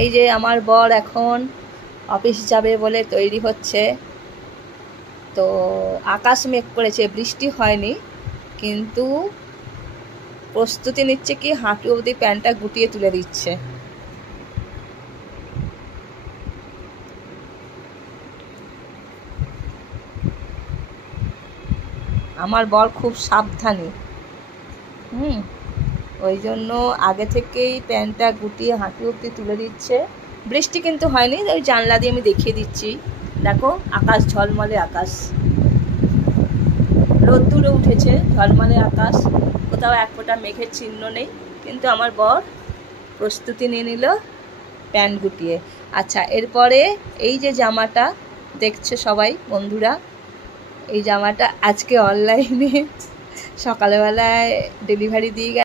এই যে আমার বর এখন অফিস যাবে বলে তৈরি হচ্ছে। তো আকাশ মেঘ করেছে, বৃষ্টি হয়নি, কিন্তু প্রস্তুতি নিচ্ছে কি হাঁটু অবধি প্যান্টটা গুটিয়ে তুলে দিচ্ছে। আমার বর খুব সাবধানী, ওই জন্য আগে থেকেই প্যান্টটা গুটিয়ে হাঁটু অবধি তুলে দিচ্ছে। বৃষ্টি কিন্তু হয়নি, ওই জানলা দিয়ে আমি দেখিয়ে দিচ্ছি। দেখো আকাশ ঝলমলে আকাশ, রোদ্দুরে উঠেছে, ঝলমলে আকাশ, কোথাও এক ফোঁটা মেঘের চিহ্ন নেই। কিন্তু আমার বর প্রস্তুতি নিয়ে নিল প্যান্ট গুটিয়ে। আচ্ছা, এরপরে এই যে জামাটা দেখছো সবাই বন্ধুরা, এই জামাটা আজকে অনলাইনে সকালবেলায় ডেলিভারি দিয়ে গেছে।